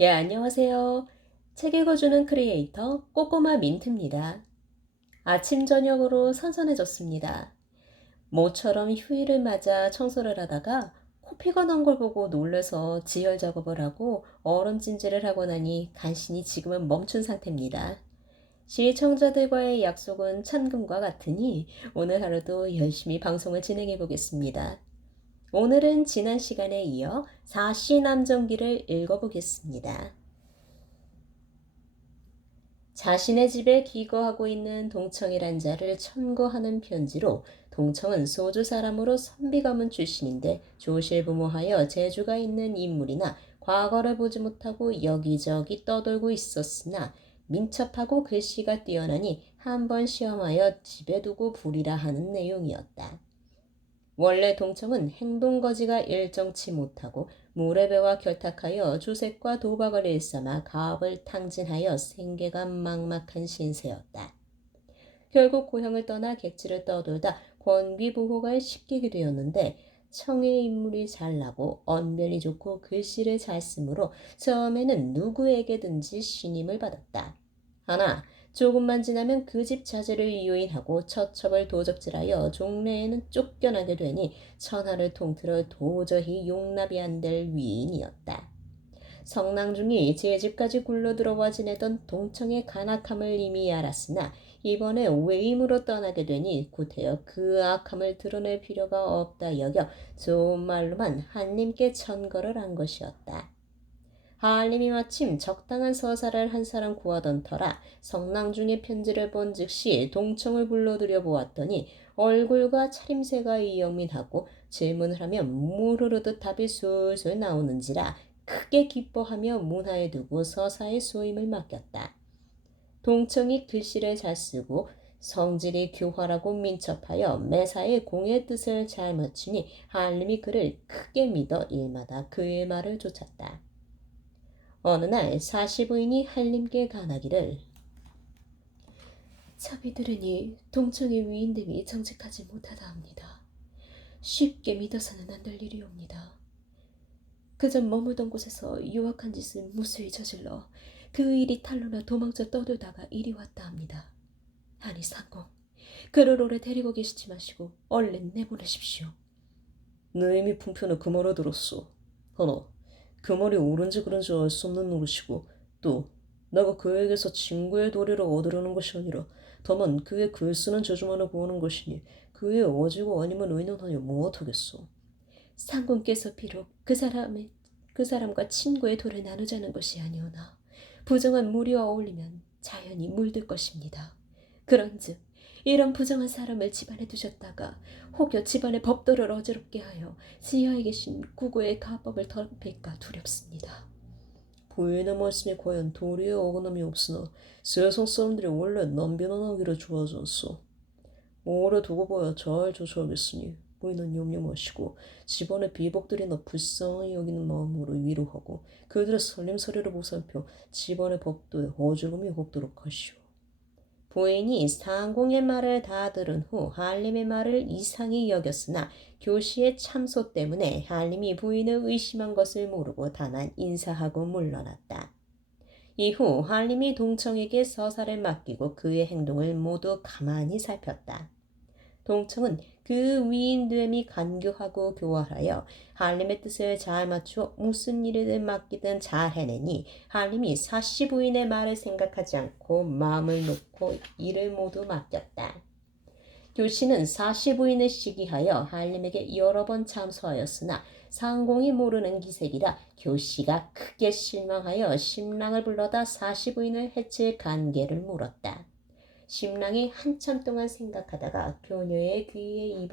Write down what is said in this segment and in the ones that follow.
예, 안녕하세요. 책 읽어주는 크리에이터 꼬꼬마 민트입니다. 아침 저녁으로 선선해졌습니다. 모처럼 휴일을 맞아 청소를 하다가 코피가 난 걸 보고 놀라서 지혈 작업을 하고 얼음찜질을 하고 나니 간신히 지금은 멈춘 상태입니다. 시청자들과의 약속은 천금과 같으니 오늘 하루도 열심히 방송을 진행해 보겠습니다. 오늘은 지난 시간에 이어 사시남정기를 읽어보겠습니다. 자신의 집에 기거하고 있는 동청이란 자를 천거하는 편지로 동청은 소주 사람으로 선비 가문 출신인데 조실부모하여 재주가 있는 인물이나 과거를 보지 못하고 여기저기 떠돌고 있었으나 민첩하고 글씨가 뛰어나니 한 번 시험하여 집에 두고 부리라 하는 내용이었다. 원래 동청은 행동거지가 일정치 못하고 무례배와 결탁하여 주색과 도박을 일삼아 가업을 탕진하여 생계가 막막한 신세였다. 결국 고향을 떠나 객지를 떠돌다 권귀부호가 시키게 되었는데 청의 인물이 잘나고 언변이 좋고 글씨를 잘 쓰므로 처음에는 누구에게든지 신임을 받았다. 하나 조금만 지나면 그 집 자제를 유인하고 처첩을 도적질하여 종래에는 쫓겨나게 되니 천하를 통틀어 도저히 용납이 안 될 위인이었다. 성낭중이 제 집까지 굴러들어와 지내던 동청의 간악함을 이미 알았으나 이번에 외임으로 떠나게 되니 구태여 그 악함을 드러낼 필요가 없다 여겨 좋은 말로만 한님께 천거를 한 것이었다. 하알림이 마침 적당한 서사를 한 사람 구하던 터라 성낭중의 편지를 본 즉시 동청을 불러들여 보았더니 얼굴과 차림새가 이영민하고 질문을 하면 물 흐르듯 답이 술술 나오는지라 크게 기뻐하며 문하에 두고 서사의 소임을 맡겼다. 동청이 글씨를 잘 쓰고 성질이 교활하고 민첩하여 매사에 공의 뜻을 잘 맞추니 하알림이 그를 크게 믿어 일마다 그의 말을 쫓았다. 어느 날 사시부인이 한림께 간하기를 자비 들으니 동청의 위인됨이 정직하지 못하다 합니다. 쉽게 믿어서는 안 될 일이옵니다. 그전 머물던 곳에서 유악한 짓을 무수히 저질러 그 일이 탄로나 도망쳐 떠돌다가 이리 왔다 합니다. 아니 상공, 그를 오래 데리고 계시지 마시고 얼른 내보내십시오. 내 이미 풍편을 그 말을 들었소. 허나 그 말이 옳은지 그른지 알 수 없는 노릇이고 또 내가 그에게서 친구의 도리를 얻으려는 것이 아니라 다만 그의 글 쓰는 재주만을 구하는 것이니 그의 어지고 아니면 의논하여 무엇하겠소. 상공께서 비록 그 사람과 친구의 도를 나누자는 것이 아니오나 부정한 무리와 어울리면 자연히 물들 것입니다. 그런즉 이런 부정한 사람을 집안에 두셨다가 혹여 집안의 법도를 어지럽게 하여 지하에 계신 구구의 가법을 더럽힐까 두렵습니다. 부인의 말씀이 과연 도리에 어긋남이 없으나 세상 사람들이 원래 남비난하기를 좋아하지 않소. 오래 두고 봐야 잘 조처하겠으니 부인은 염려 마시고 집안의 비복들이나 불쌍히 여기는 마음으로 위로하고 그들의 살림살이를 보살펴 집안의 법도에 어지럼이 없도록 하시오. 부인이 상공의 말을 다 들은 후 한림의 말을 이상히 여겼으나 교시의 참소 때문에 한림이 부인을 의심한 것을 모르고 다만 인사하고 물러났다. 이후 한림이 동청에게 서사를 맡기고 그의 행동을 모두 가만히 살폈다. 동청은 그 위인됨이 간교하고 교활하여 한림의 뜻을 잘 맞추어 무슨 일을 맡기든 잘 해내니 한림이 사시 부인의 말을 생각하지 않고 마음을 놓고 일을 모두 맡겼다. 교씨는 사시 부인을 시기하여 한림에게 여러 번 참소하였으나 상공이 모르는 기색이라 교씨가 크게 실망하여 심랑을 불러다 사시 부인을 해칠 관계를 물었다. 심랑이 한참 동안 생각하다가 교녀의 귀에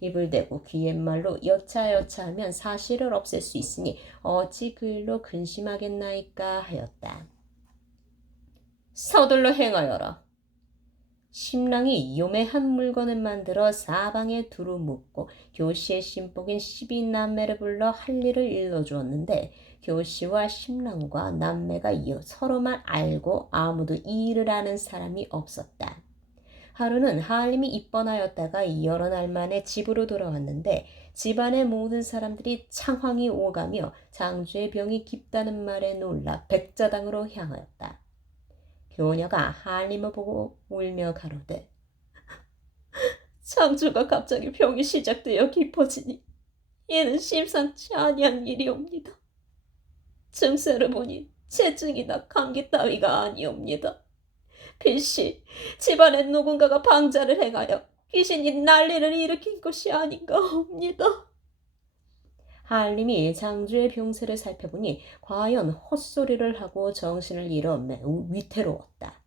입을 대고 귀옛말로 여차여차하면 사실을 없앨 수 있으니 어찌 그 일로 근심하겠나이까 하였다. 서둘러 행하여라. 심랑이 요매한 물건을 만들어 사방에 두루 묶고 교시의 신복인 12남매를 불러 할 일을 일러주었는데 교시와 심랑과 남매가 서로만 알고 아무도 이 일을 아는 사람이 없었다. 하루는 하알림이 입번하였다가 여러 날 만에 집으로 돌아왔는데 집안의 모든 사람들이 창황이 오가며 장주의 병이 깊다는 말에 놀라 백자당으로 향하였다. 교녀가 하알림을 보고 울며 가로되 장주가 갑자기 병이 시작되어 깊어지니 이는 심상치 아니한 일이옵니다. 증세를 보니 체증이나 감기 따위가 아니옵니다. 필시 집안에 누군가가 방자를 행하여 귀신이 난리를 일으킨 것이 아닌가 합니다. 하알림이 장주의 병세를 살펴보니 과연 헛소리를 하고 정신을 잃어 매우 위태로웠다.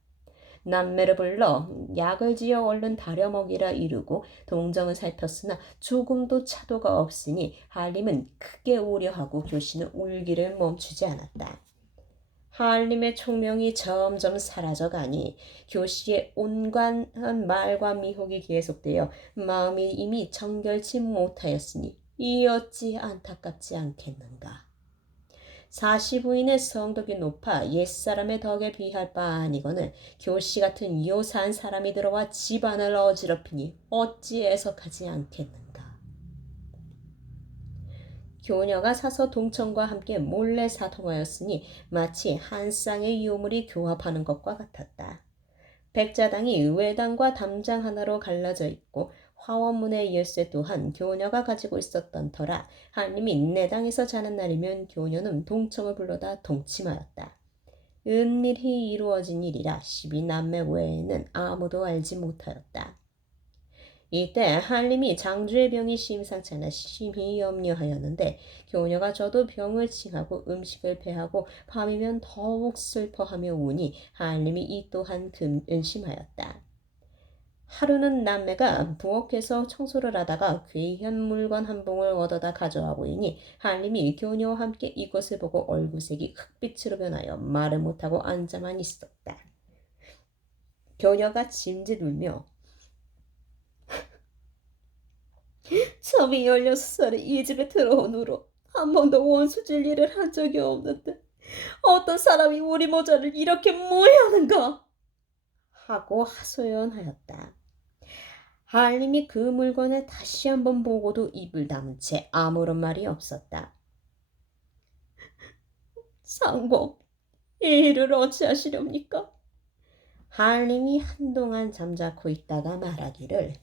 남매를 불러 약을 지어 얼른 다려 먹이라 이르고 동정을 살폈으나 조금도 차도가 없으니 하알림은 크게 우려하고 교씨는 울기를 멈추지 않았다. 하알림의 총명이 점점 사라져가니 교씨의 온갖 말과 미혹이 계속되어 마음이 이미 정결치 못하였으니 이 어찌 안타깝지 않겠는가. 45인의 성덕이 높아 옛사람의 덕에 비할 바 아니거늘 교씨 같은 요사한 사람이 들어와 집안을 어지럽히니 어찌 애석하지 않겠는가. 교녀가 사서 동청과 함께 몰래 사통하였으니 마치 한 쌍의 유물이 교합하는 것과 같았다. 백자당이 외당과 담장 하나로 갈라져 있고 화원문의 열쇠 또한 교녀가 가지고 있었던 터라 하나님이 내당에서 자는 날이면 교녀는 동청을 불러다 동침하였다. 은밀히 이루어진 일이라 12남매 외에는 아무도 알지 못하였다. 이때 한림이 장주의 병이 심상치 않아 심히 염려하였는데 교녀가 저도 병을 칭하고 음식을 배하고 밤이면 더욱 슬퍼하며 우니 한림이 이 또한 근심하였다. 하루는 남매가 부엌에서 청소를 하다가 귀한 물건 한 봉을 얻어다 가져와 보이니 한림이 교녀와 함께 이것을 보고 얼굴색이 흑빛으로 변하여 말을 못하고 앉아만 있었다. 교녀가 짐짓 울며 처음이 16살에 이 집에 들어온 후로 한 번도 원수질 일을 한 적이 없는데 어떤 사람이 우리 모자를 이렇게 모해하는가 하고 하소연하였다. 한림이 그 물건을 다시 한번 보고도 입을 다문 채 아무런 말이 없었다. 상공, 이 일을 어찌하시렵니까? 한림이 한동안 잠자코 있다가 말하기를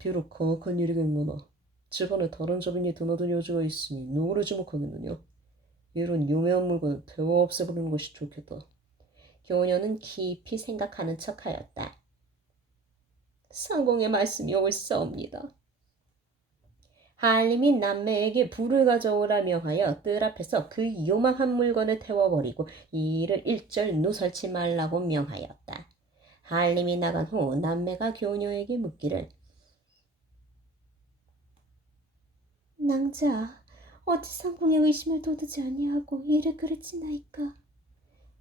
비록 거악한 일이겠노나 집안에 다른 자빈이 드나든 여자가 있으니 누구를 지목하겠느냐. 이런 유명한 물건을 태워 없애버리는 것이 좋겠다. 교녀는 깊이 생각하는 척하였다. 상공의 말씀이 옳사옵니다. 한림이 남매에게 불을 가져오라며 하여 뜰 앞에서 그 요망한 물건을 태워버리고 이 일을 일절 누설치 말라고 명하였다. 한림이 나간 후 남매가 교녀에게 묻기를 낭자, 어찌 상공의 의심을 돋우지 아니하고 이를 그르치나이까?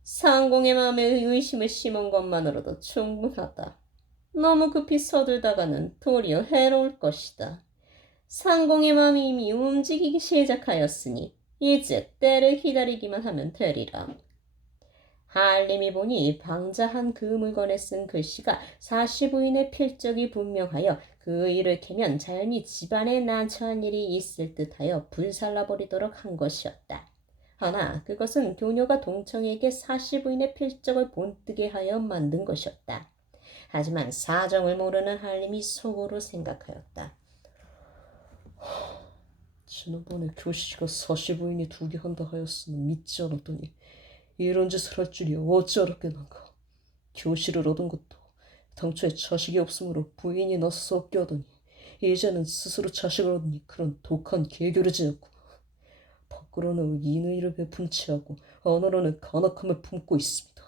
상공의 마음에 의심을 심은 것만으로도 충분하다. 너무 급히 서둘다가는 도리어 해로울 것이다. 상공의 마음이 이미 움직이기 시작하였으니 이제 때를 기다리기만 하면 되리라. 한림이 보니 방자한 그 물건에 쓴 글씨가 45인의 필적이 분명하여 그 일을 캐면 자연히 집안에 난처한 일이 있을 듯하여 불살라버리도록 한 것이었다. 하나 그것은 교녀가 동청에게 45인의 필적을 본뜨게 하여 만든 것이었다. 하지만 사정을 모르는 한림이 속으로 생각하였다. 지난번에 교씨가 45인이 두게 한다 하였으나 믿지 않았더니 이런 짓을 할 줄이 어찌 알았겠는가. 교씨를 얻은 것도 당초에 자식이 없으므로 부인이 나서서 얻게 하더니 이제는 스스로 자식을 얻으니 그런 독한 계교를 지녔구나. 밖으로는 인의를 베푼치하고 안으로는 간악함을 품고 있습니다.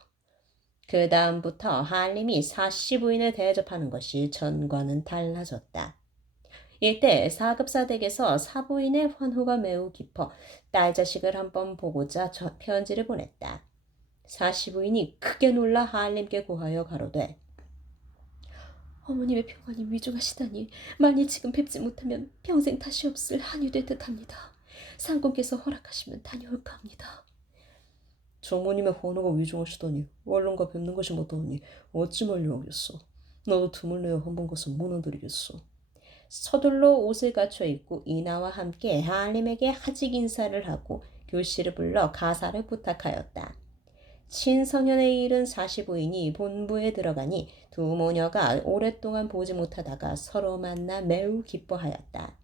그 다음부터 한림이 45인을 대접하는 것이 전과는 달라졌다. 이때 사급사댁에서 사부인의 환호가 매우 깊어 딸 자식을 한번 보고자 편지를 보냈다. 45인이 크게 놀라 한림께 고하여 가로되 어머님의 평안이 위중하시다니 만일 지금 뵙지 못하면 평생 다시 없을 한이 될 듯합니다. 상공께서 허락하시면 다녀올까 합니다. 장모님의 환호가 위중하시다니 얼른가 뵙는 것이 마땅하니 어찌 말려 하겠어. 나도 틈을 내어 한번 가서 문어드리겠어. 서둘러 옷을 갖춰 입고 이나와 함께 하알림에게 하직 인사를 하고 교씨를 불러 가사를 부탁하였다. 신성현의 일은 45인이 본부에 들어가니 두 모녀가 오랫동안 보지 못하다가 서로 만나 매우 기뻐하였다.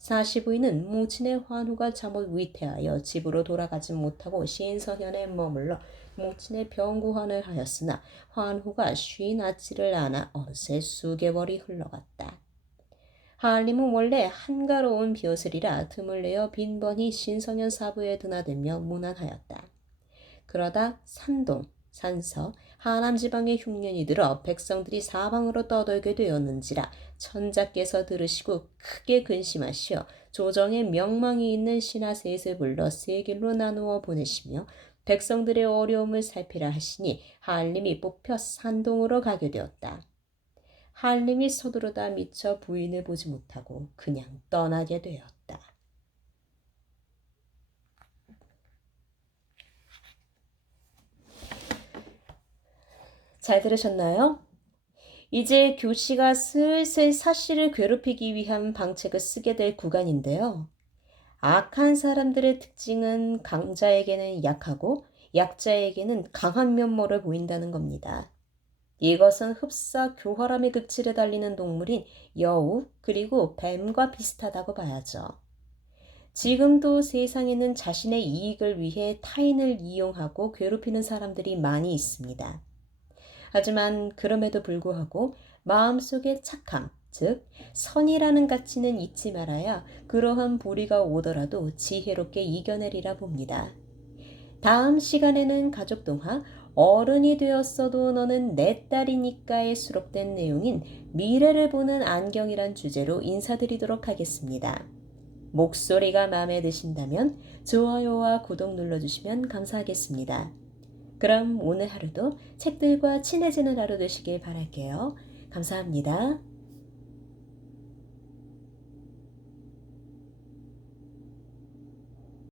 45인은 모친의 환우가 잠옷 위태하여 집으로 돌아가지 못하고 신성현에 머물러 모친의 병구환을 하였으나 환우가 쉬 낫지를 않아 어느새 수개월이 흘러갔다. 하알림은 원래 한가로운 벼슬이라 틈을 내어 빈번히 신성현 사부에 드나들며 무난하였다. 그러다 산동, 산서, 하남 지방의 흉년이 들어 백성들이 사방으로 떠돌게 되었는지라 천자께서 들으시고 크게 근심하시어 조정에 명망이 있는 신하 셋을 불러 세 길로 나누어 보내시며 백성들의 어려움을 살피라 하시니 하알림이 뽑혀 산동으로 가게 되었다. 하알림이 서두르다 미처 부인을 보지 못하고 그냥 떠나게 되었다. 잘 들으셨나요? 이제 교씨가 슬슬 사씨를 괴롭히기 위한 방책을 쓰게 될 구간인데요. 악한 사람들의 특징은 강자에게는 약하고 약자에게는 강한 면모를 보인다는 겁니다. 이것은 흡사 교활함의 극치를 달리는 동물인 여우 그리고 뱀과 비슷하다고 봐야죠. 지금도 세상에는 자신의 이익을 위해 타인을 이용하고 괴롭히는 사람들이 많이 있습니다. 하지만 그럼에도 불구하고 마음속에 착함, 즉 선이라는 가치는 잊지 말아야 그러한 불의가 오더라도 지혜롭게 이겨내리라 봅니다. 다음 시간에는 가족동화 어른이 되었어도 너는 내 딸이니까에 수록된 내용인 미래를 보는 안경이란 주제로 인사드리도록 하겠습니다. 목소리가 마음에 드신다면 좋아요와 구독 눌러주시면 감사하겠습니다. 그럼 오늘 하루도 책들과 친해지는 하루 되시길 바랄게요. 감사합니다.